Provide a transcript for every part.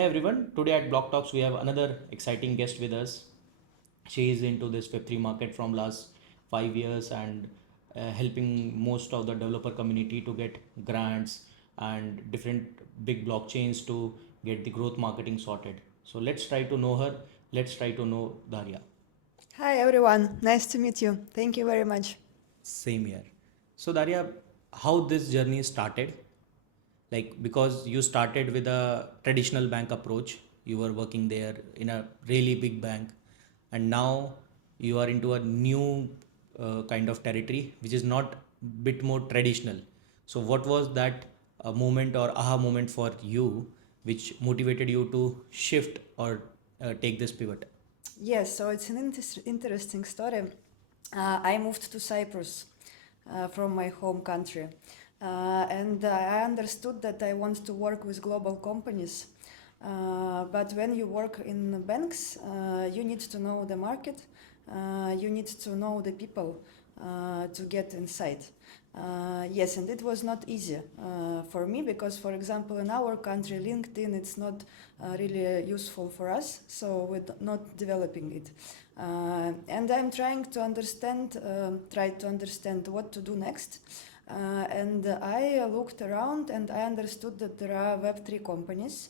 Hi everyone. Today at BlockTalks we have another exciting guest with us. She is into this Web3 market from last 5 years and helping most of the developer community to get grants and different big blockchains to get the growth marketing sorted. So let's try to know her. Let's try to know Daria. Hi everyone, nice to meet you. Thank you very much. Same here. So Daria, how this journey started? Like because you started with a traditional bank approach, you were working there in a really big bank, and now you are into a new kind of territory which is not bit more traditional. So what was that moment or aha moment for you which motivated you to shift or take this pivot? Yes, so it's an interesting story. I moved to Cyprus from my home country, and I understood that I want to work with global companies. But when you work in banks, you need to know the market, you need to know the people to get inside. Yes, and it was not easy for me because, for example, in our country, LinkedIn, it's not really useful for us, so we're not developing it. And I'm trying to try to understand what to do next. And I looked around and I understood that there are Web3 companies.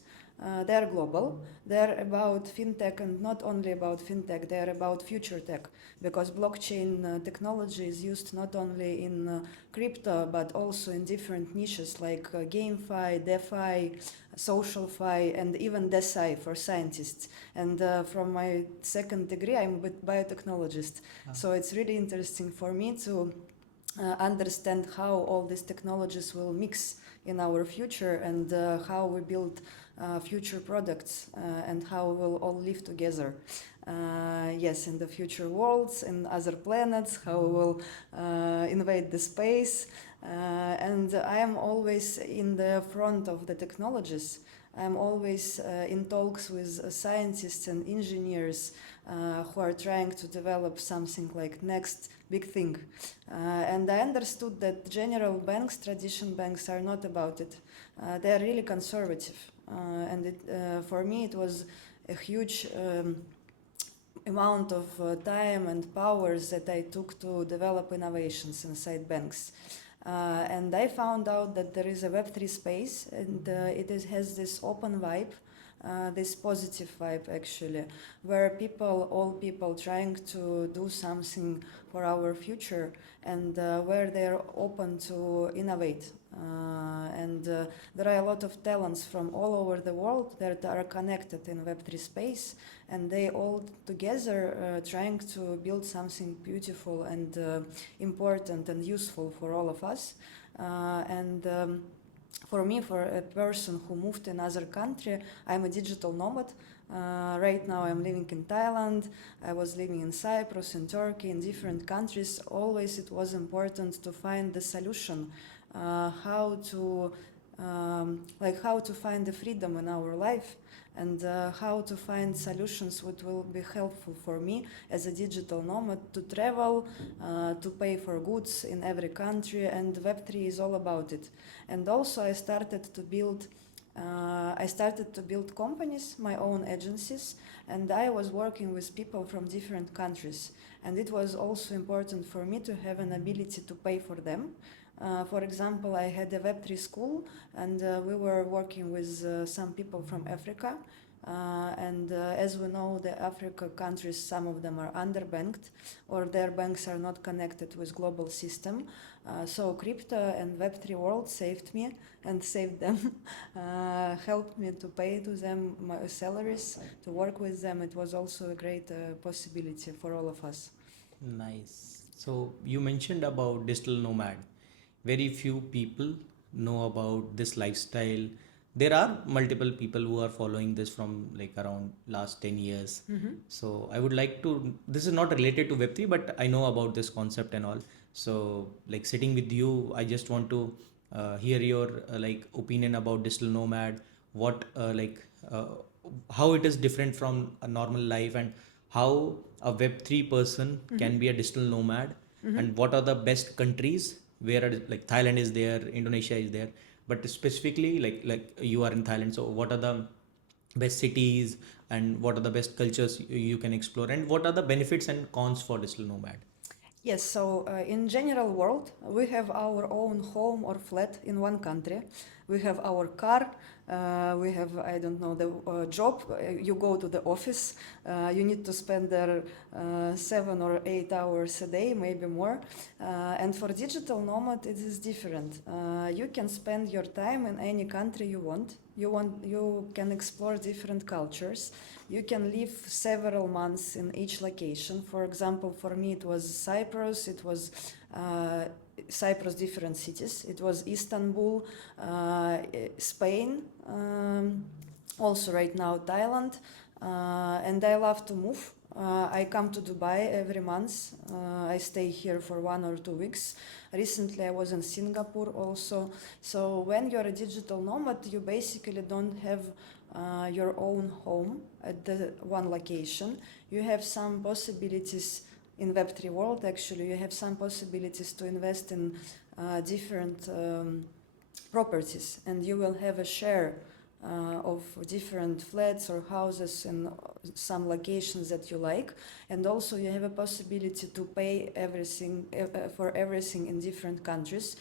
They are global. They are about fintech, and not only about fintech, they are about future tech, because blockchain technology is used not only in crypto but also in different niches like GameFi, DeFi, SocialFi, and even DeSci for scientists. And from my second degree, I'm a biotechnologist. So it's really interesting for me to understand how all these technologies will mix in our future, and how we build future products, and how we will all live together. Yes, in the future worlds, in other planets, how we will invade the space. And I am always in the front of the technologies. I'm always in talks with scientists and engineers who are trying to develop something like next big thing. And I understood that general banks, traditional banks, are not about it. They are really conservative. For me, it was a huge amount of time and powers that I took to develop innovations inside banks. And I found out that there is a Web3 space, and has this open vibe, this positive vibe actually, where all people trying to do something for our future, and where they're open to innovate. There are a lot of talents from all over the world that are connected in Web3 space, and they all together trying to build something beautiful and important and useful for all of us. For me, for a person who moved to another country, I'm a digital nomad. Right now I'm living in Thailand. I was living in Cyprus, in Turkey, in different countries. Always it was important to find the solution, how to find the freedom in our life, and how to find solutions which will be helpful for me as a digital nomad to travel, to pay for goods in every country, and Web3 is all about it. And also I started to build companies, my own agencies, and I was working with people from different countries. And it was also important for me to have an ability to pay for them. For example, I had a Web3 school, and we were working with some people from Africa. As we know, the Africa countries, some of them are underbanked, or their banks are not connected with global system. So crypto and Web3 world saved me and saved them, helped me to pay to them my salaries, to work with them. It was also a great possibility for all of us. Nice. So you mentioned about digital nomad. Very few people know about this lifestyle. There are multiple people who are following this from like around last 10 years. So I would like to, this is not related to Web3, but I know about this concept and all. So like sitting with you, I just want to hear your like opinion about digital nomad, what how it is different from a normal life, and how a Web3 person can be a digital nomad, and what are the best countries where like Thailand is there, Indonesia is there, but specifically like you are in Thailand. So what are the best cities, and what are the best cultures you can explore, and what are the benefits and cons for digital nomad? Yes, so in general world, we have our own home or flat in one country. We have our car. We have, I don't know, the job. You go to the office. You need to spend there 7 or 8 hours a day, maybe more. And for digital nomad, it is different. You can spend your time in any country you want. You can explore different cultures. You can live several months in each location. For example, for me, it was Cyprus. It was Cyprus, different cities. It was Istanbul, Spain, also right now Thailand, and I love to move. I come to Dubai every month. I stay here for 1 or 2 weeks. Recently, I was in Singapore also. So when you're a digital nomad, you basically don't have your own home at the one location. You have some possibilities in Web3 world. Actually, you have some possibilities to invest in different properties, and you will have a share of different flats or houses in some locations that you like, and also you have a possibility to pay everything for everything in different countries.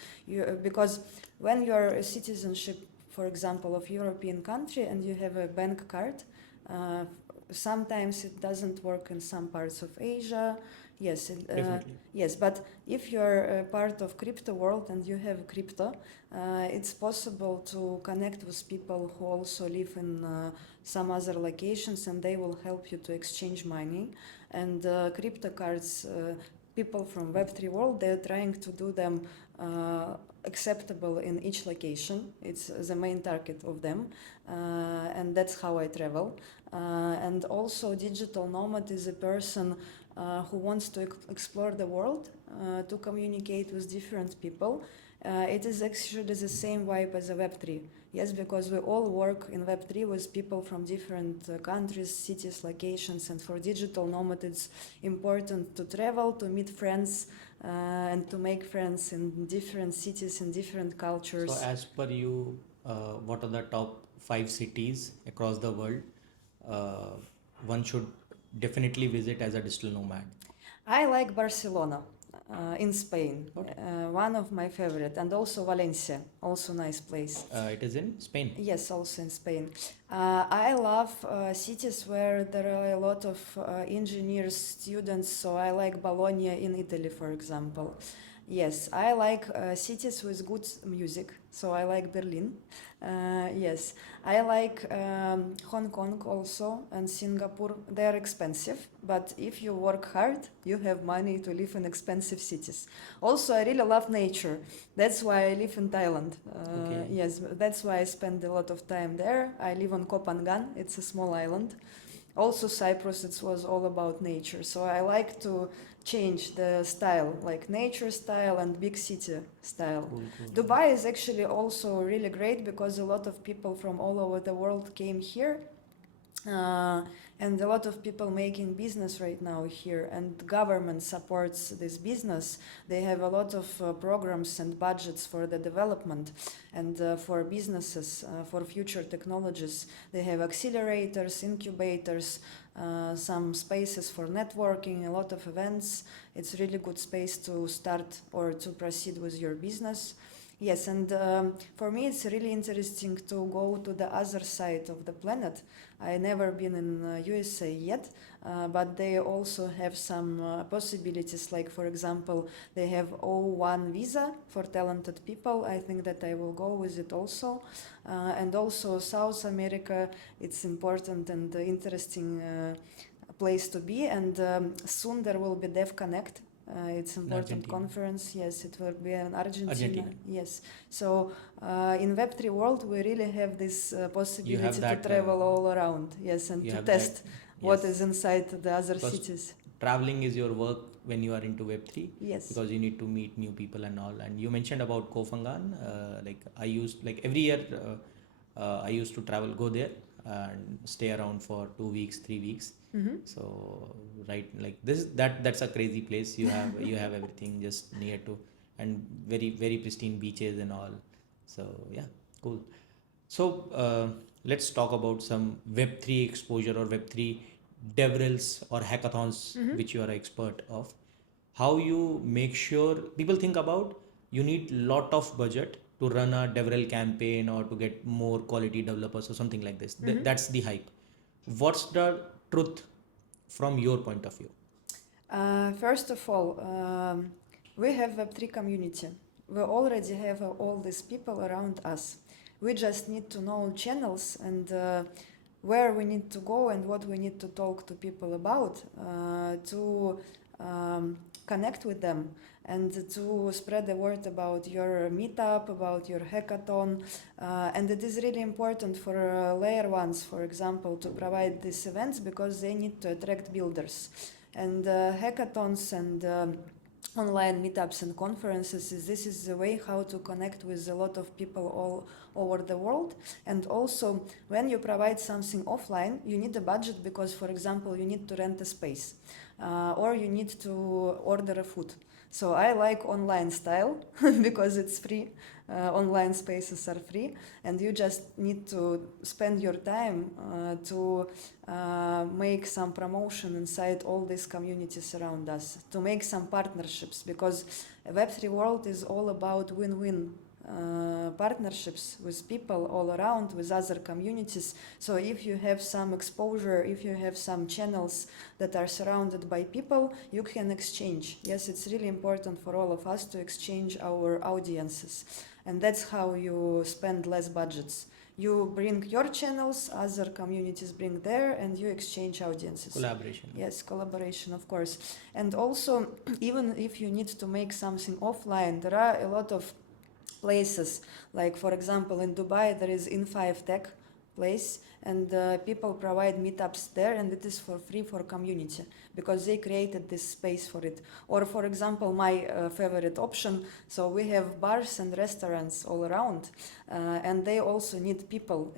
Because when you're a citizenship, for example, of European country and you have a bank card, sometimes it doesn't work in some parts of Asia. Yes, Definitely. yes, but if you're a part of crypto world and you have crypto, it's possible to connect with people who also live in some other locations, and they will help you to exchange money. And crypto cards, people from Web3 world, they're trying to do them acceptable in each location. It's the main target of them, and that's how I travel. And also, digital nomad is a person who wants to explore the world, to communicate with different people. It is actually the same vibe as a Web3. Yes, because we all work in Web3 with people from different countries, cities, locations, and for digital nomad, it's important to travel, to meet friends, and to make friends in different cities and different So, cultures. as per you, what are the top 5 cities across the world uh, one should definitely visit as a digital nomad? I like Barcelona in Spain, Okay. one of my favorite, and also Valencia, also nice place. It is in Spain. Yes, also in Spain. I love cities where there are a lot of engineers, students, so I like Bologna in Italy, for example. Yes, I like cities with good music, so I like Berlin. Yes, I like Hong Kong also and Singapore. They are expensive, but if you work hard, you have money to live in expensive cities. Also, I really love nature. That's why I live in Thailand. Okay. Yes, that's why I spend a lot of time there. I live on Koh Phangan. It's a small island. Also, Cyprus, it was all about nature. So I like to change the style, like nature style and big city style. Cool, cool. Dubai is actually also really great because a lot of people from all over the world came here. Uh, and a lot of people making business right now here, and government supports this business. They have a lot of programs and budgets for the development and for businesses, for future technologies. They have accelerators, incubators, some spaces for networking, a lot of events. It's really good space to start or to proceed with your business. Yes, and for me it's really interesting to go to the other side of the planet. I never been in USA yet, but they also have some possibilities. Like for example, they have O1 visa for talented people. I think that I will go with it also, and also South America. It's important and interesting place to be. And soon there will be Dev Connect. It's important Argentina. conference. Yes, it will be in Argentina. Argentina. Yes. So in Web3 world, we really have this possibility that, to travel all around. Yes, and You to have that. test what Yes. is inside the other Because cities. traveling is your work when you are into Web3, Yes. because you need to meet new people and all. And you mentioned about Kofangan. Like I used, like every year, I used to travel, go there and stay around for 2 weeks, 3 weeks. Mm-hmm. So right, like this, that's a crazy place. You have everything just near to, and very very pristine beaches and all. So yeah, cool. So let's talk about some Web3 exposure or Web3 DevRels or hackathons, which you are expert of. How you make sure people think about you need lot of budget to run a DevRel campaign or to get more quality developers or something like this. That's the hype. What's the truth from your point of view? First of all, we have Web3 community. We already have all these people around us. We just need to know channels and where we need to go and what we need to talk to people about to connect with them and to spread the word about your meetup, about your hackathon. And it is really important for layer ones, for example, to provide these events because they need to attract builders. And hackathons and online meetups and conferences, this is the way how to connect with a lot of people all over the world. And also, when you provide something offline, you need a budget because, for example, you need to rent a space or you need to order a food. So I like online style because it's free. Online spaces are free, and you just need to spend your time to make some promotion inside all these communities around us, to make some partnerships, because Web3 world is all about win-win partnerships with people all around, with other communities. So if you have some exposure, if you have some channels that are surrounded by people, you can exchange. Yes, it's really important for all of us to exchange our audiences. And that's how you spend less budgets. You bring your channels, other communities bring their, and you exchange audiences. Collaboration. Yes, collaboration, of course. And also, even if you need to make something offline, there are a lot of places. Like, for example, in Dubai, there is In5 Tech place, and people provide meetups there, and it is for free for community because they created this space for it. Or, for example, my favorite option, so we have bars and restaurants all around, and they also need people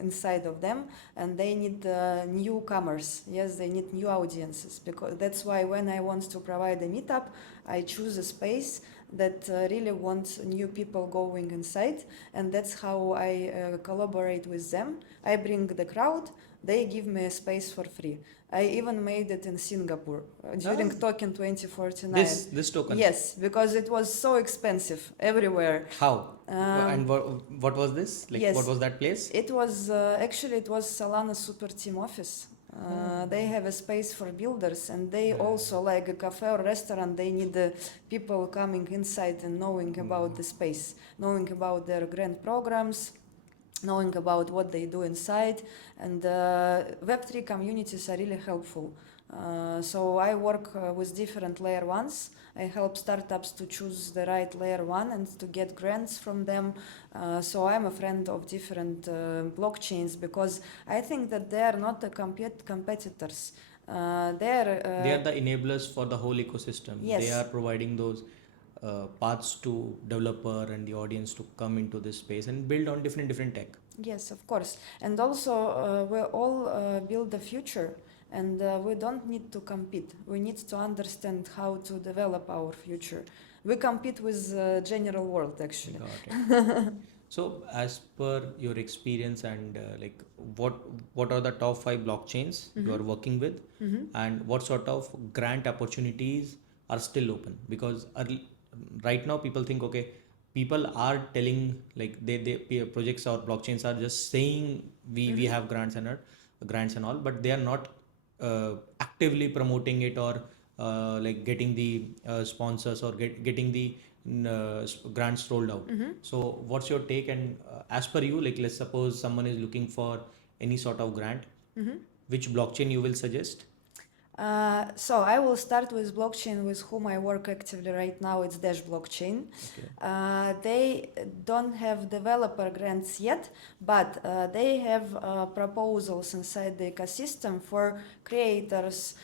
inside of them, and they need newcomers. Yes, they need new audiences, because that's why when I want to provide a meetup, I choose a space that really wants new people going inside, and that's how I collaborate with them. I bring the crowd, they give me a space for free. I even made it in Singapore during Token 2049. This token. Yes, because it was so expensive everywhere. How? And what was this? Like, yes. What was that place? It was actually it was Solana Super Team office. They have a space for builders, and they also, like a cafe or restaurant, they need people coming inside and knowing about the space, knowing about their grant programs, knowing about what they do inside. And Web3 communities are really helpful. So I work with different layer ones. I help startups to choose the right layer one and to get grants from them. So I'm a friend of different blockchains, because I think that they are not the competitors. They are the enablers for the whole ecosystem. Yes. They are providing those paths to developer and the audience to come into this space and build on different tech. Yes, of course. And also we all build the future, and we don't need to compete. We need to understand how to develop our future. We compete with general world, actually. Got it. So, as per your experience and like what are the top 5 blockchains you are working with, and what sort of grant opportunities are still open? Because right now people think, okay, people are telling, like they projects or blockchains are just saying we have grants and all, but they are not actively promoting it or like getting the sponsors or getting the grants rolled out. So what's your take? And as per you, like let's suppose someone is looking for any sort of grant, which blockchain you will suggest? So I will start with blockchain with whom I work actively right now. It's Dash blockchain. Okay. They don't have developer grants yet, but they have proposals inside the ecosystem for creators,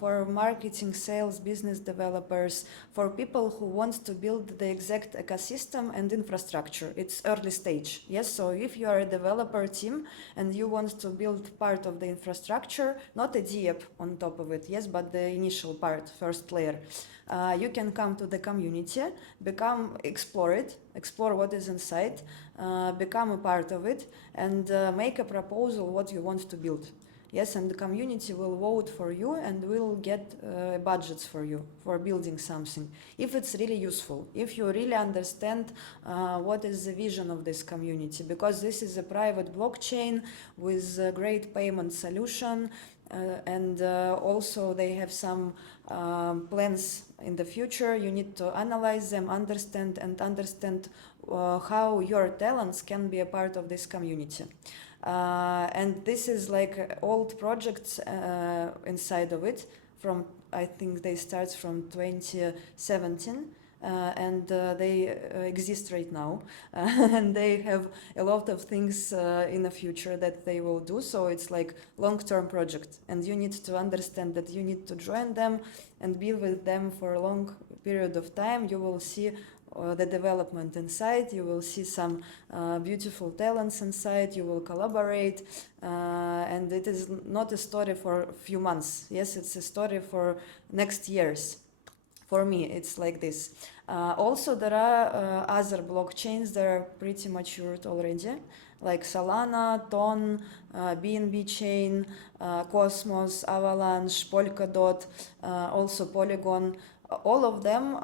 for marketing, sales, business developers, for people who want to build the exact ecosystem and infrastructure. It's early stage. Yes, so if you are a developer team and you want to build part of the infrastructure, not a DApp on top of it, yes, but the initial part, first layer. You can come to the community, explore what is inside, become a part of it, and make a proposal what you want to build. Yes, and the community will vote for you and will get budgets for you for building something. If it's really useful, if you really understand what is the vision of this community, because this is a private blockchain with a great payment solution, and also they have some plans in the future. You need to analyze them, understand how your talents can be a part of this community. And this is like old projects inside of it from, I think they start from 2017, and they exist right now. And they have a lot of things in the future that they will do. So it's like long-term project, and you need to understand that you need to join them and be with them for a long period of time. You will see the development inside, you will see some beautiful talents inside, you will collaborate, and it is not a story for a few months. Yes, it's a story for next years. For me, it's like this. Also, there are other blockchains that are pretty matured already, like Solana, Ton, BNB Chain, Cosmos, Avalanche, Polkadot, also Polygon. All of them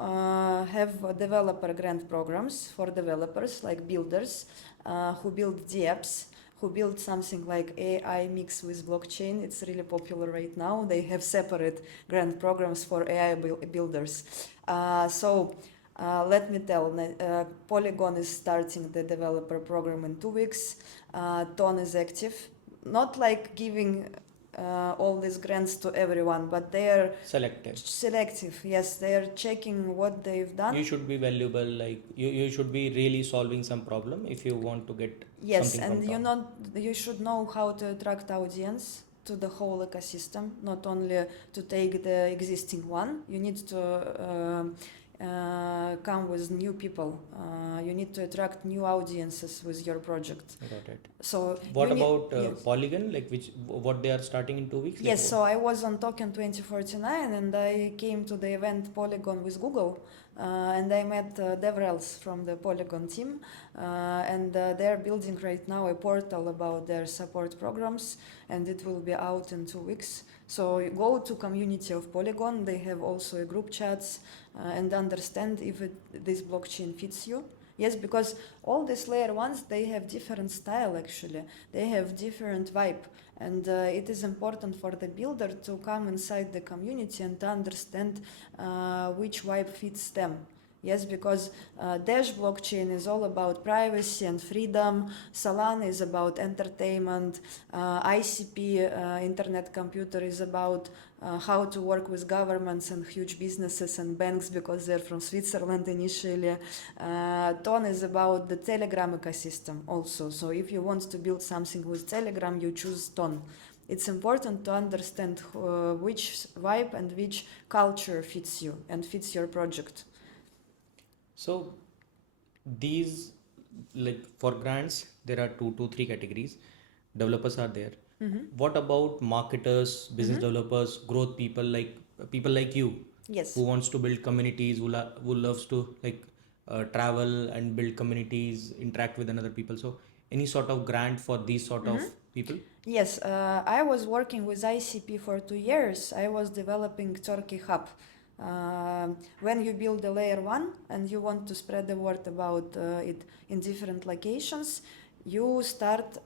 have developer grant programs for developers, like builders who build the apps, who build something like AI mixed with blockchain. It's really popular right now. They have separate grant programs for AI builders. So let me tell, Polygon is starting the developer program in 2 weeks. Ton is active, not like giving all these grants to everyone, but they are selective. Yes, they are checking what they've done. You should be valuable, like you should be really solving some problem if you want to get something from and you should know how to attract audience to the whole ecosystem, not only to take the existing one. You need to come with new people. You need to attract new audiences with your project. Got it. So what about Polygon, like what they are starting in 2 weeks? Yes, so I was on Token 2049 and I came to the event Polygon with Google, and I met DevRels from the Polygon team, and they're building right now a portal about their support programs, and it will be out in 2 weeks. So you go to community of Polygon, they have also a group chats, and understand if this blockchain fits you. Yes, because all these layer ones, they have different style actually. They have different vibe. And it is important for the builder to come inside the community and to understand which vibe fits them. Yes, because Dash blockchain is all about privacy and freedom. Solana is about entertainment. ICP, Internet Computer, is about how to work with governments and huge businesses and banks because they're from Switzerland initially. Ton is about the Telegram ecosystem also. So if you want to build something with Telegram, you choose Ton. It's important to understand which vibe and which culture fits you and fits your project. So these, like for grants, there are two to three categories. Developers are there. Mm-hmm. What about marketers, business developers, growth people like you? Yes. Who wants to build communities, who loves to like travel and build communities, interact with another people. So any sort of grant for these sort of people? Yes, I was working with ICP for 2 years. I was developing Turkey Hub. When you build a layer 1 and you want to spread the word about it in different locations, you start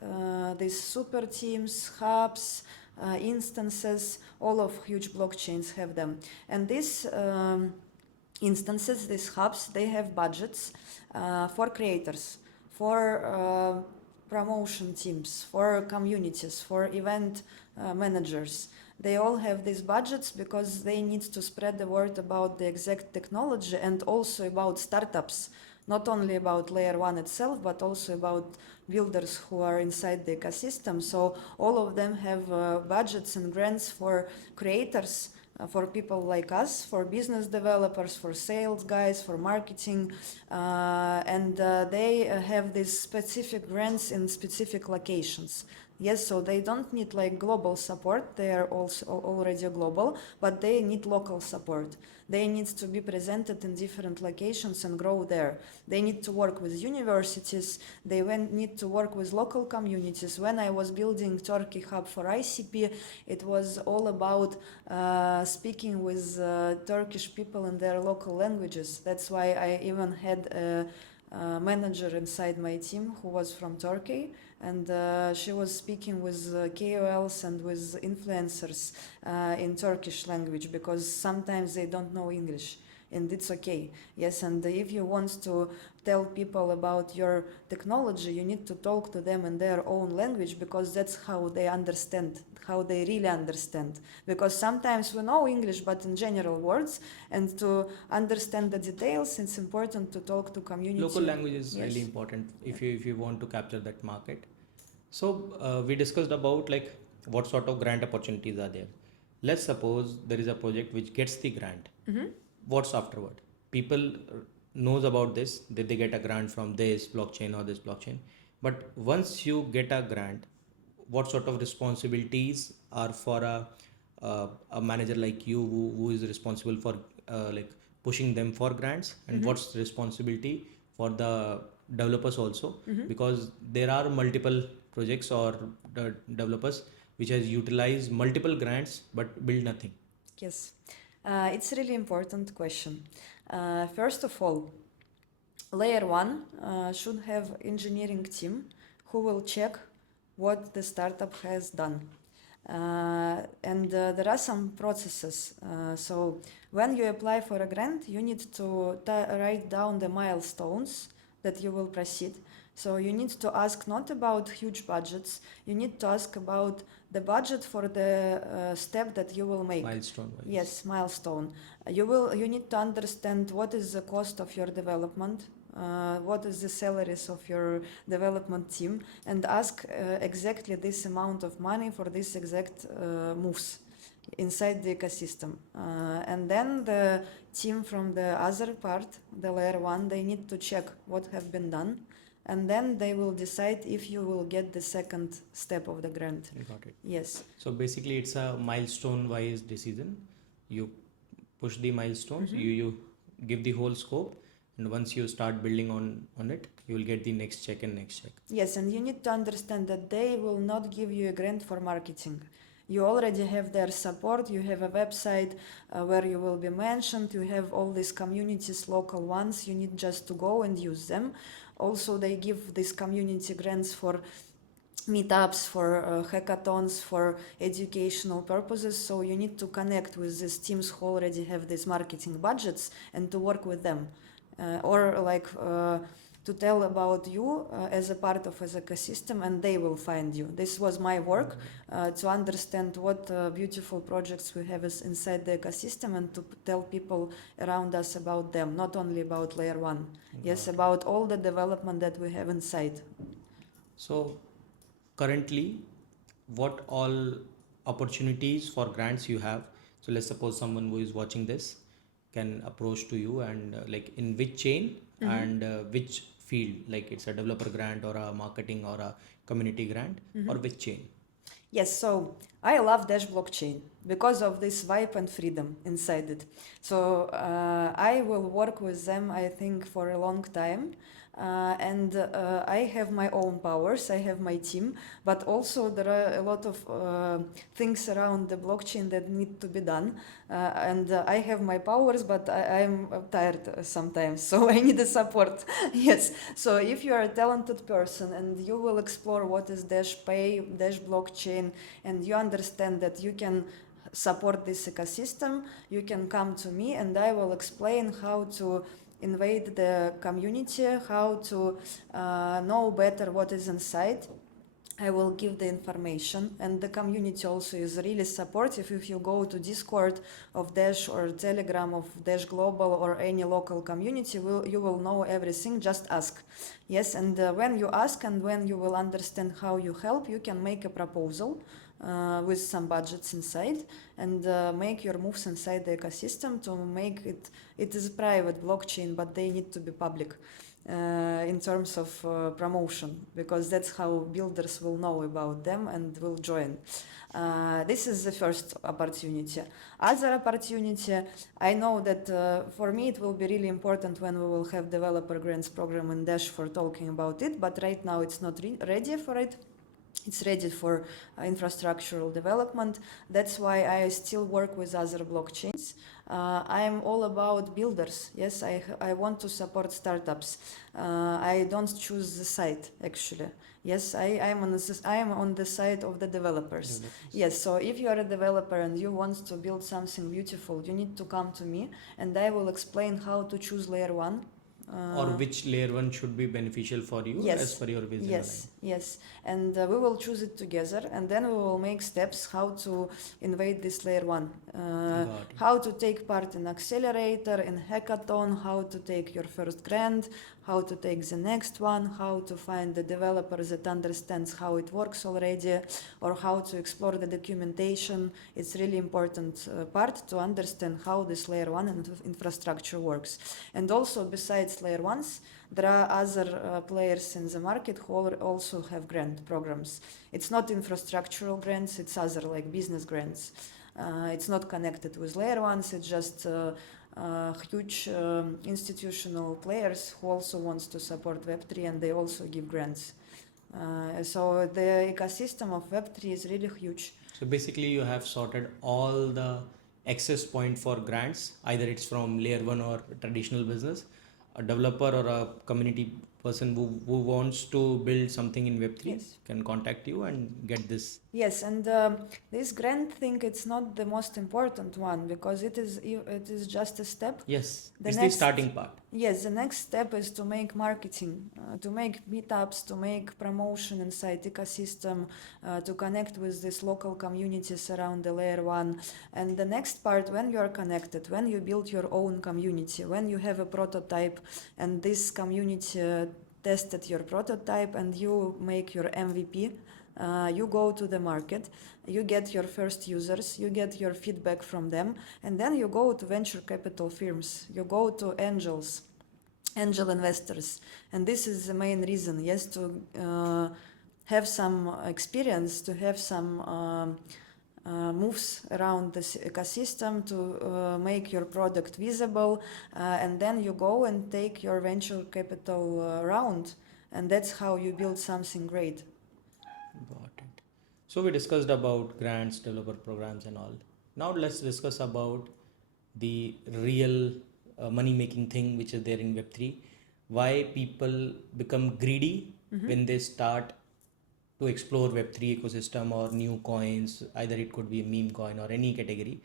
these super teams, hubs, instances. All of huge blockchains have them. And these instances, these hubs, they have budgets for creators, for promotion teams, for communities, for event managers. They all have these budgets because they need to spread the word about the exact technology and also about startups, not only about layer 1 itself, but also about builders who are inside the ecosystem. So all of them have budgets and grants for creators, for people like us, for business developers, for sales guys, for marketing, and they have these specific grants in specific locations. Yes, so they don't need like global support. They are also already global, but they need local support. They need to be presented in different locations and grow there. They need to work with universities. They need to work with local communities. When I was building Turkey Hub for ICP, it was all about speaking with Turkish people in their local languages. That's why I even had a manager inside my team who was from Turkey, and she was speaking with KOLs and with influencers in Turkish language, because sometimes they don't know English, and it's okay. Yes, and if you want to tell people about your technology, you need to talk to them in their own language, because that's how they understand, how they really understand. Because sometimes we know English, but in general words, and to understand the details, it's important to talk to community. Local language is Yes. really important if you want to capture that market. So we discussed about like what sort of grant opportunities are there. Let's suppose there is a project which gets the grant. What's afterward? People knows about this, that they get a grant from this blockchain or this blockchain. But once you get a grant, what sort of responsibilities are for a manager like you who is responsible for like pushing them for grants, and what's the responsibility for the developers also, because there are multiple projects or the developers which has utilized multiple grants but build nothing. Yes, it's a really important question. First of all, layer one should have engineering team who will check what the startup has done. And there are some processes. So when you apply for a grant, you need to write down the milestones that you will proceed. So you need to ask not about huge budgets, you need to ask about the budget for the step that you will make. Milestone wise. Yes, milestone. You need to understand what is the cost of your development, what is the salaries of your development team, and ask exactly this amount of money for this exact moves inside the ecosystem. And then the team from the other part, the layer one, they need to check what have been done, and then they will decide if you will get the second step of the grant. You got it. Yes. So basically it's a milestone wise decision. You push the milestones, you give the whole scope, and once you start building on it, you will get the next check and next check. Yes, and you need to understand that they will not give you a grant for marketing. You already have their support, you have a website where you will be mentioned, you have all these communities, local ones, you need just to go and use them. Also, they give these community grants for meetups, for hackathons, for educational purposes. So you need to connect with these teams who already have these marketing budgets and to work with them. Or like to tell about you as a part of this ecosystem, and they will find you. This was my work, to understand what beautiful projects we have inside the ecosystem, and to tell people around us about them, not only about layer one. Yes, about all the development that we have inside. So currently, what all opportunities for grants you have? So let's suppose someone who is watching this can approach to you, and like in which chain and which field, like it's a developer grant or a marketing or a community grant, or which chain? Yes, so I love Dash blockchain because of this vibe and freedom inside it. So I will work with them, I think, for a long time. And I have my own powers, I have my team, but also there are a lot of things around the blockchain that need to be done. And I have my powers, but I'm tired sometimes, so I need the support. Yes, so if you are a talented person and you will explore what is Dash Pay, Dash blockchain, and you understand that you can support this ecosystem, you can come to me and I will explain how to invade the community, how to know better what is inside. I will give the information, and the community also is really supportive. If you go to Discord of Dash or Telegram of Dash Global or any local community, you will know everything, just ask. Yes, and when you ask and when you will understand how you help, you can make a proposal with some budgets inside, and make your moves inside the ecosystem to make it. It is a private blockchain, but they need to be public. in terms of promotion, because that's how builders will know about them and will join. This is the first opportunity. Other opportunity, I know that for me it will be really important when we will have developer grants program in Dash for talking about it, but right now it's not ready for it. It's ready for infrastructural development. That's why I still work with other blockchains. I'm all about builders. Yes, I want to support startups. I don't choose the side, actually. Yes, I am on the side of the developers. Yes, so if you are a developer and you want to build something beautiful, you need to come to me and I will explain how to choose layer one. Or which layer one should be beneficial for you as per your vision. Yes, and we will choose it together, and then we will make steps how to invade this layer one, how to take part in accelerator, in hackathon, how to take your first grant, how to take the next one, how to find the developer that understands how it works already, or how to explore the documentation. It's really important part to understand how this layer one infrastructure works. And also, besides layer ones, there are other players in the market who also have grant programs. It's not infrastructural grants, it's other like business grants. It's not connected with layer ones, it's just huge institutional players who also wants to support Web3 and they also give grants. So the ecosystem of Web3 is really huge. So basically you have sorted all the access point for grants, either it's from layer one or traditional business, a developer or a community person who wants to build something in Web3 can contact you and get this. Yes, and this grant thing, it's not the most important one because it is just a step. Yes, it's the starting part. Yes, the next step is to make marketing, to make meetups, to make promotion inside ecosystem, to connect with these local communities around the layer one. And the next part, when you are connected, when you build your own community, when you have a prototype and this community tested your prototype and you make your MVP, you go to the market, you get your first users, you get your feedback from them, and then you go to venture capital firms, you go to angel investors. And this is the main reason, yes, to have some experience, to have some moves around this ecosystem, to make your product visible, and then you go and take your venture capital round, and that's how you build something great. Got it. So we discussed about grants, developer programs and all. Now let's discuss about the real money making thing which is there in Web3. Why people become greedy when they start to explore Web3 ecosystem or new coins, either it could be a meme coin or any category.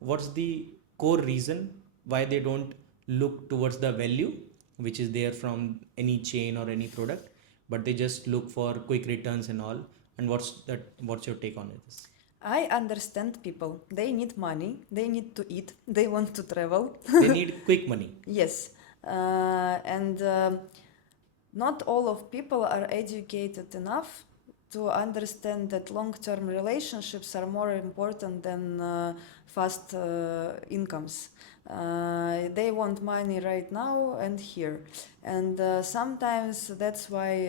What's the core reason why they don't look towards the value which is there from any chain or any product, but they just look for quick returns and all? And what's your take on this? I understand people. They need money, they need to eat, they want to travel. They need quick money. Yes. And not all of people are educated enough to understand that long-term relationships are more important than fast incomes. They want money right now and here. And sometimes that's why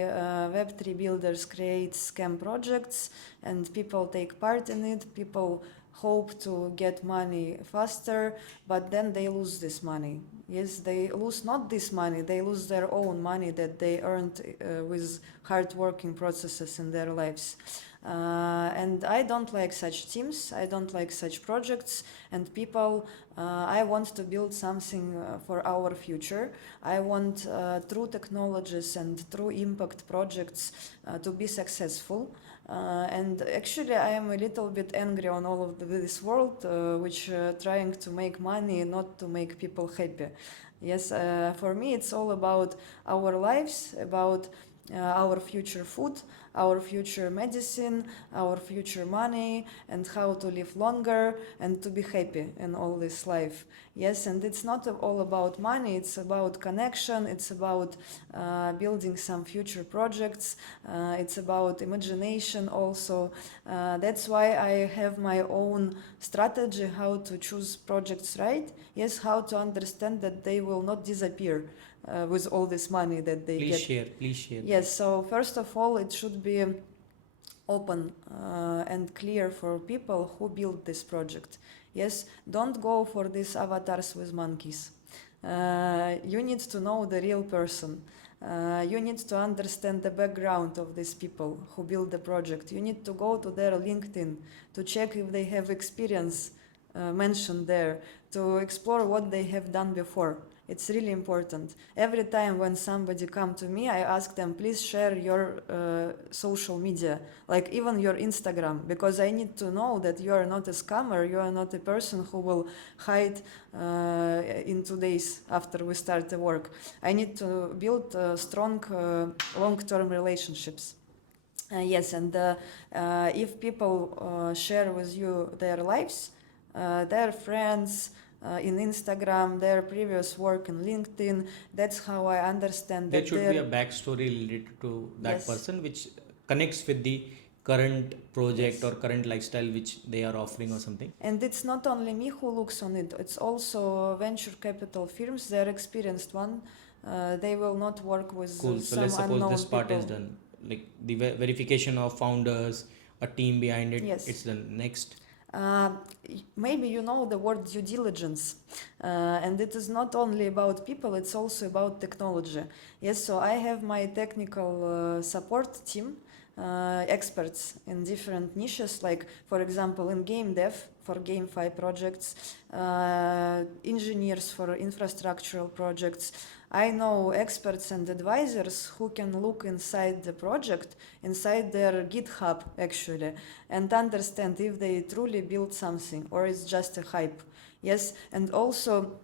Web3 builders create scam projects and people take part in it. People hope to get money faster, but then they lose this money. Yes, they lose not this money, they lose their own money that they earned with hard working processes in their lives. And I don't like such teams, I don't like such projects and people. I want to build something for our future. I want true technologies and true impact projects to be successful. And actually I am a little bit angry on all of this world which trying to make money, not to make people happy. Yes, for me it's all about our lives, about our future food, our future medicine, our future money, and how to live longer and to be happy in all this life. Yes, and it's not all about money, it's about connection, it's about building some future projects, it's about imagination also. That's why I have my own strategy how to choose projects right. Yes, how to understand that they will not disappear. with all this money that they Please get. share. Please share. Yes, so first of all, it should be open and clear for people who build this project. Yes, don't go for these avatars with monkeys. You need to know the real person. You need to understand the background of these people who build the project. You need to go to their LinkedIn to check if they have experience mentioned there, to explore what they have done before. It's really important. Every time when somebody come to me, I ask them, please share your social media, like even your Instagram, because I need to know that you are not a scammer, you are not a person who will hide in 2 days after we start the work. I need to build strong long-term relationships. Yes, and if people share with you their lives, their friends, in Instagram, their previous work in LinkedIn. That's how I understand There that should be a backstory related to that Yes. person which connects with the current project Yes. or current lifestyle which they are offering or something. And it's not only me who looks on it, it's also venture capital firms, they're experienced one. They will not work with Cool. So some let's suppose unknown this part is people. done. Like the verification of founders, a team behind it, Yes. it's done. Next. Uh, Maybe you know the word due diligence, and it is not only about people, it's also about technology. Yes, so I have my technical support team, experts in different niches, like for example in game dev for GameFi projects, engineers for infrastructural projects. I know experts and advisors who can look inside the project, inside their GitHub actually, and understand if they truly build something or it's just a hype. Yes, and also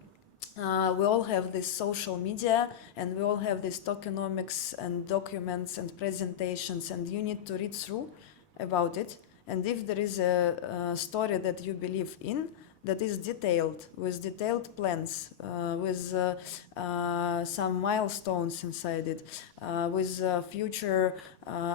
we all have this social media and we all have this tokenomics and documents and presentations, and you need to read through about it. And if there is a story that you believe in, that is detailed, with detailed plans, with some milestones inside it, with future,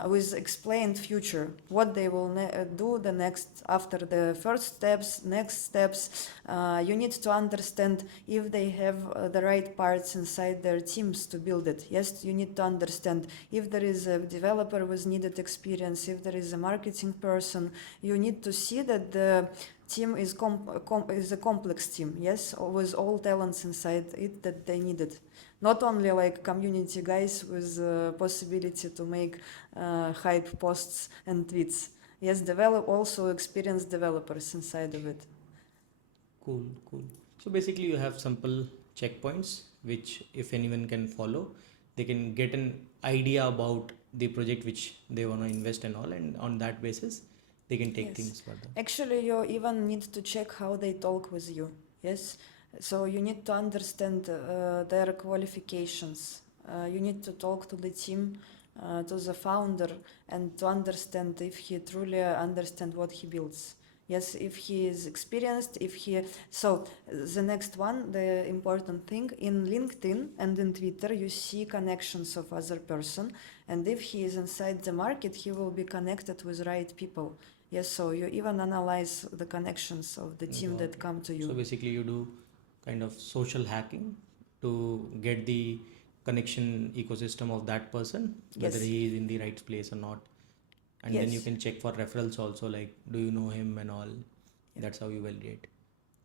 with explained future, what they will do the next after the first steps, next steps. You need to understand if they have the right parts inside their teams to build it. Yes, you need to understand if there is a developer with needed experience, if there is a marketing person. You need to see that the team is a complex team, yes, with all talents inside it that they needed. Not only like community guys with possibility to make hype posts and tweets. Yes, develop also experienced developers inside of it. Cool, cool. So basically, you have simple checkpoints which, if anyone can follow, they can get an idea about the project which they want to invest and all, and on that basis, they can take Yes. things further. Actually, you even need to check how they talk with you. Yes, so you need to understand their qualifications. You need to talk to the team, to the founder, and to understand if he truly understands what he builds. Yes, if he is experienced, if he... So the next one, the important thing, in LinkedIn and in Twitter, you see connections of other person. And if he is inside the market, he will be connected with right people. Yes, so you even analyze the connections of the team Got that it. come to you. So basically, you do kind of social hacking to get the connection ecosystem of that person, whether Yes. he is in the right place or not. And then you Yes. can check for referrals also, like do you know him and all. Yeah. That's how you validate.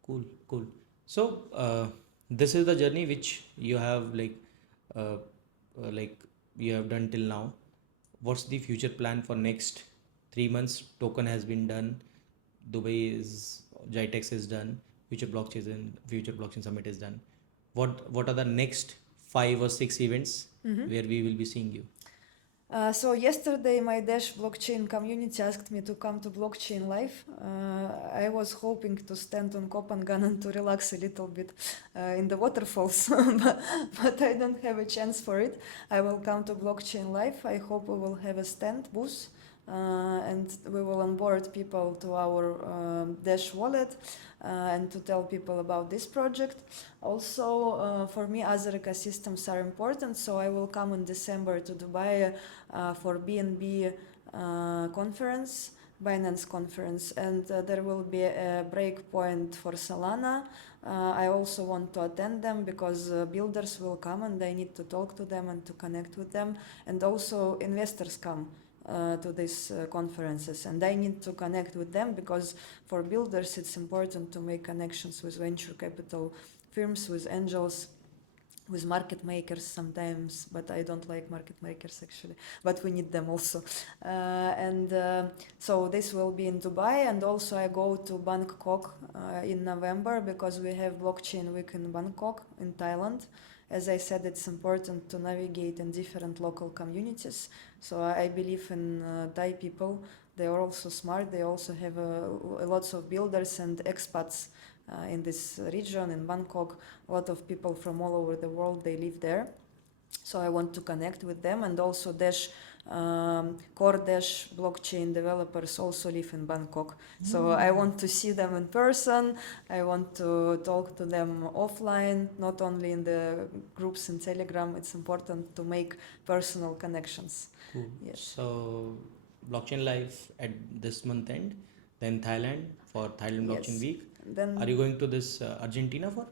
Cool, cool. So this is the journey which you have like you have done till now. What's the future plan for next 3 months? Token has been done. Dubai is Jitex is done. Future Blockchain Summit is done. What are the next 5 or 6 events where we will be seeing you? So yesterday my Dash blockchain community asked me to come to Blockchain Live. I was hoping to stand on Kopangan and to relax a little bit in the waterfalls, but I don't have a chance for it. I will come to Blockchain Live. I hope we will have a stand booth and we will onboard people to our Dash wallet and to tell people about this project. Also, for me, other ecosystems are important, so I will come in December to Dubai for BNB conference. Binance conference, and there will be a breakpoint for Solana. I also want to attend them because builders will come and I need to talk to them and to connect with them, and also investors come to these conferences, and I need to connect with them because for builders it's important to make connections with venture capital firms, with angels, with market makers sometimes, but I don't like market makers actually, but we need them also. So this will be in Dubai, and also I go to Bangkok in November because we have blockchain week in Bangkok in Thailand. As I said, it's important to navigate in different local communities. So I believe in Thai people. They are also smart. They also have lots of builders and expats in this region, in Bangkok. A lot of people from all over the world, they live there. So I want to connect with them, and also core Dash blockchain developers also live in Bangkok. So I want to see them in person. I want to talk to them offline, not only in the groups in Telegram. It's important to make personal connections. Cool. Yes. So blockchain live at this month end, then Thailand for Thailand Blockchain Yes. Week. Then Are you going to this Argentina for?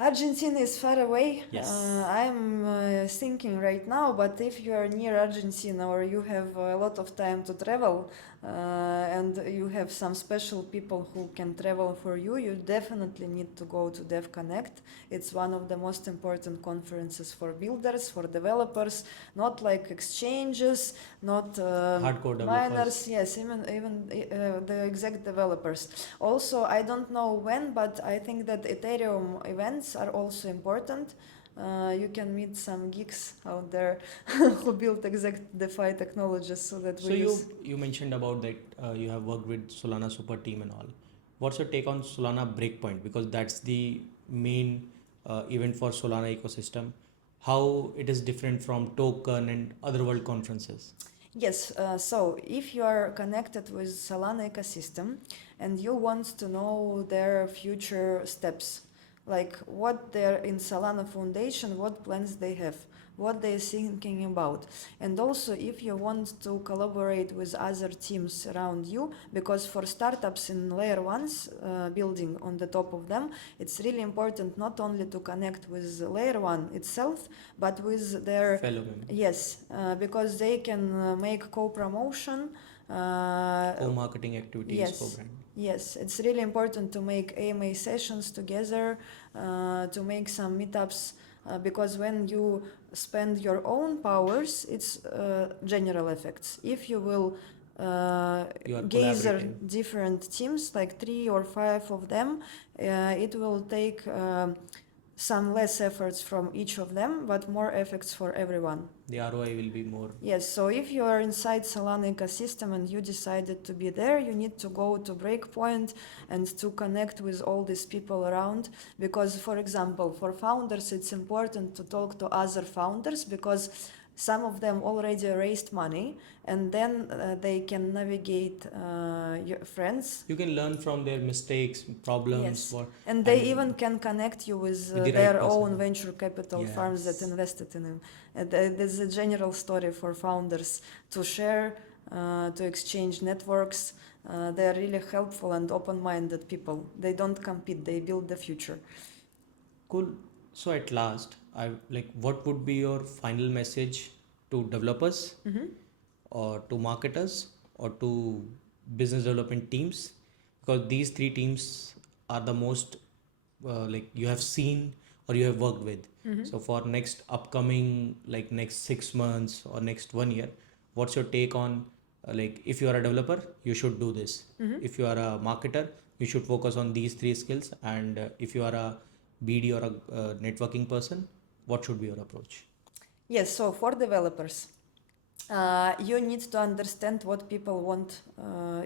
Argentina is far away. Yes. I'm thinking right now, but if you are near Argentina or you have a lot of time to travel and you have some special people who can travel for you, you definitely need to go to Dev Connect. It's one of the most important conferences for builders, for developers, not like exchanges, not Hardcore developers. miners, yes, even the exact developers. Also, I don't know when, but I think that Ethereum events are also important. You can meet some geeks out there who build exact DeFi technologies so that So you mentioned about that you have worked with Solana Super Team and all. What's your take on Solana Breakpoint? Because that's the main event for Solana ecosystem. How it is different from token and other world conferences? Yes, so if you are connected with Solana ecosystem and you want to know their future steps, like what they're in Solana Foundation, what plans they have, what they're thinking about. And also if you want to collaborate with other teams around you, because for startups in layer ones, building on the top of them, it's really important not only to connect with layer one itself, but with their fellow members. Yes, because they can make co-promotion. Co-marketing activities, Yes. co-brand. Yes, it's really important to make AMA sessions together, to make some meetups, because when you spend your own powers, it's general effects. If you will gather different teams, like 3 or 5 of them, it will take some less efforts from each of them, but more effects for everyone. The ROI will be more. Yes, so if you are inside Solana ecosystem and you decided to be there, you need to go to Breakpoint and to connect with all these people around. Because, for example, for founders, it's important to talk to other founders because some of them already raised money, and then they can navigate your friends. You can learn from their mistakes, problems. Yes. And they even can connect you with their own venture capital firms that invested in them. And there's a general story for founders to share, to exchange networks. They're really helpful and open-minded people. They don't compete, they build the future. Cool. So at last, what would be your final message to developers or to marketers or to business development teams? Because these 3 teams are the most you have seen or you have worked with. So for next upcoming, next 6 months or next 1 year, what's your take on if you are a developer, you should do this. If you are a marketer, you should focus on these 3 skills. And if you are a BD or a networking person, what should be your approach? Yes, so for developers, you need to understand what people want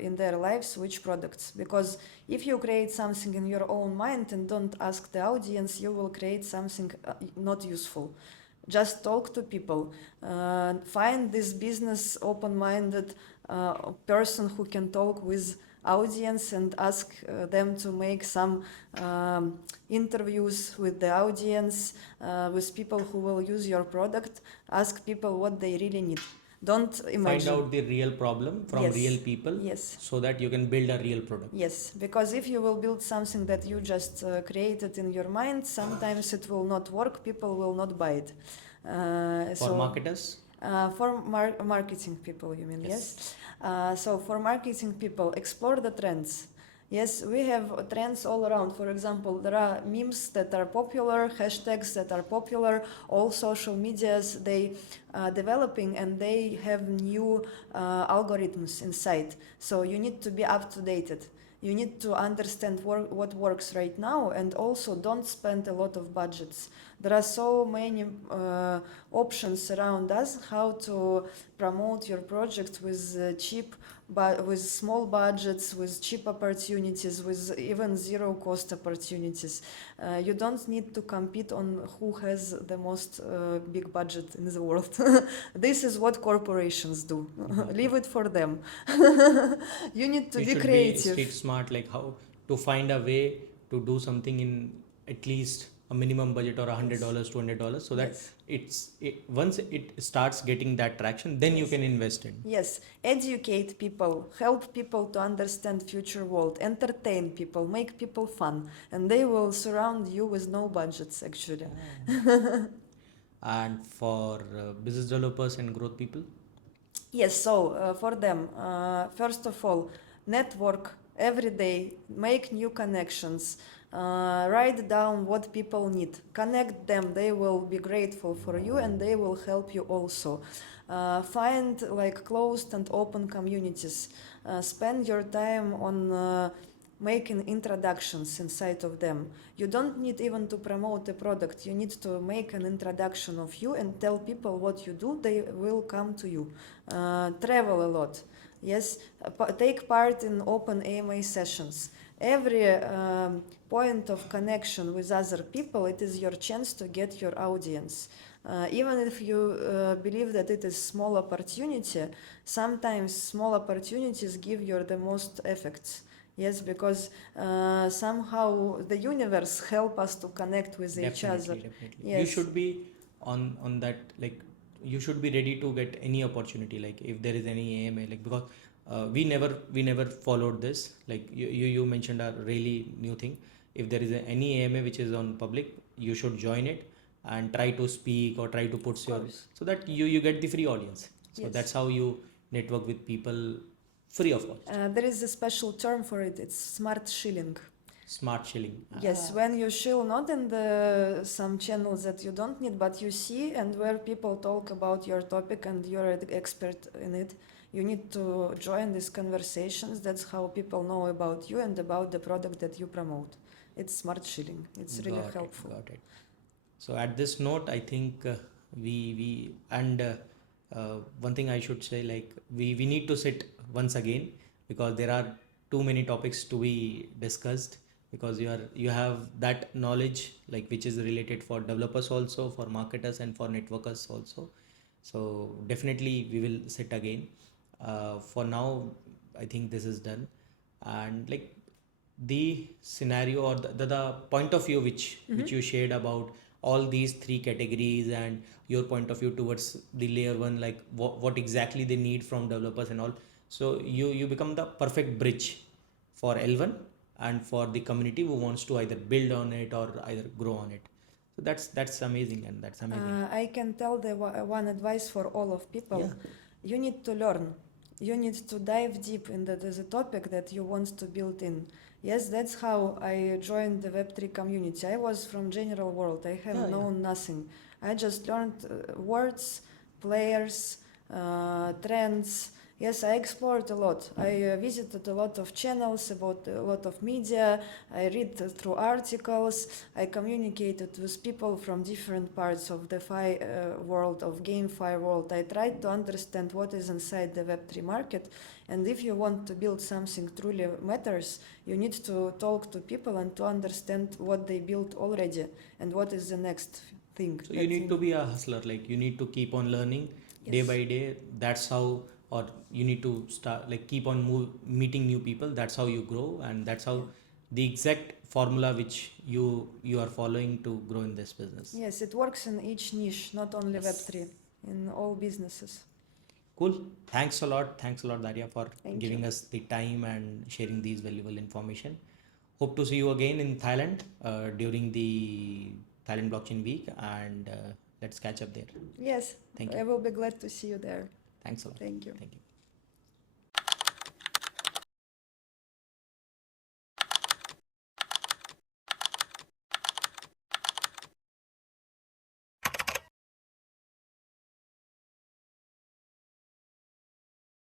in their lives, which products. Because if you create something in your own mind and don't ask the audience, you will create something not useful. Just talk to people. Find this business open-minded person who can talk with audience and ask them to make some interviews with the audience, with people who will use your product. Ask people what they really need. Don't Find imagine. out the real problem from Yes. real people, Yes. so that you can build a real product. Yes, because if you will build something that you just created in your mind, sometimes it will not work, people will not buy it. For marketers, For marketing people, you mean, yes? yes. So for marketing people, explore the trends. Yes, we have trends all around. For example, there are memes that are popular, hashtags that are popular, all social medias, they are developing and they have new algorithms inside. So you need to be up to date. You need to understand what works right now, and also don't spend a lot of budgets. There are so many options around us how to promote your project with cheap, but with small budgets, with cheap opportunities, with even zero cost opportunities. You don't need to compete on who has the most big budget in the world. This is what corporations do. Leave it for them. You need to You be should be street creative. smart, like how to find a way to do something in at least a minimum budget or $100, $200, so that Yes. once it starts getting that traction, then you Yes. can invest in. Yes, educate people, help people to understand future world, entertain people, make people fun, and they will surround you with no budgets actually. And for business developers and growth people, Yes, so for them, first of all, network every day, make new connections, write down what people need, connect them, they will be grateful for you and they will help you also. Find like closed and open communities, spend your time on making introductions inside of them. You don't need even to promote a product, you need to make an introduction of you and tell people what you do, they will come to you. Travel a lot, yes, take part in open AMA sessions. Every point of connection with other people, it is your chance to get your audience. Even if you believe that it is small opportunity, sometimes small opportunities give you the most effects. Yes, because somehow the universe help us to connect with each other. Definitely. You Yes. should be on that, like you should be ready to get any opportunity, like if there is any AMA, like because we never followed this, like you mentioned a really new thing. If there is any AMA which is on public, you should join it and try to speak or try to put Of your, course. so that you get the free audience. So Yes. that's how you network with people free of cost. There is a special term for it. It's smart shilling. Smart shilling. Yes, when you shill not in the some channels that you don't need, but you see and where people talk about your topic and you're an expert in it, you need to join these conversations. That's how people know about you and about the product that you promote. It's smart shilling. It's really helpful. Got it. So at this note, I think we and one thing I should say, like we need to sit once again, because there are too many topics to be discussed, because you have that knowledge, like which is related for developers also, for marketers and for networkers also. So definitely we will sit again. For now, I think this is done, and like the scenario or the point of view which you shared about all these three categories, and your point of view towards the layer one, like what exactly they need from developers and all. So you become the perfect bridge for L1 and for the community who wants to either build on it or either grow on it. So that's amazing, and that's amazing. I can tell the one advice for all of people. Yeah. You need to learn. You need to dive deep into the topic that you want to build in. Yes, that's how I joined the Web3 community. I was from general world. I have known nothing. I just learned words, players, trends. Yes, I explored a lot. I visited a lot of channels about a lot of media. I read through articles. I communicated with people from different parts of the world, of GameFi world. I tried to understand what is inside the Web3 market. And if you want to build something truly matters, you need to talk to people and to understand what they built already and what is the next thing. So you need to be a hustler, like you need to keep on learning day by day. That's how, or you need to start, like keep on meeting new people. That's how you grow, and that's how the exact formula which you are following to grow in this business. Yes, it works in each niche, not only Yes. Web3, in all businesses. Cool. Thanks a lot. Thanks a lot, Daria, for Thank giving you. us the time and sharing these valuable information. Hope to see you again in Thailand during the Thailand Blockchain Week, and let's catch up there. Yes, Thank I you. will be glad to see you there. Thanks a lot. Thank you. Thank you.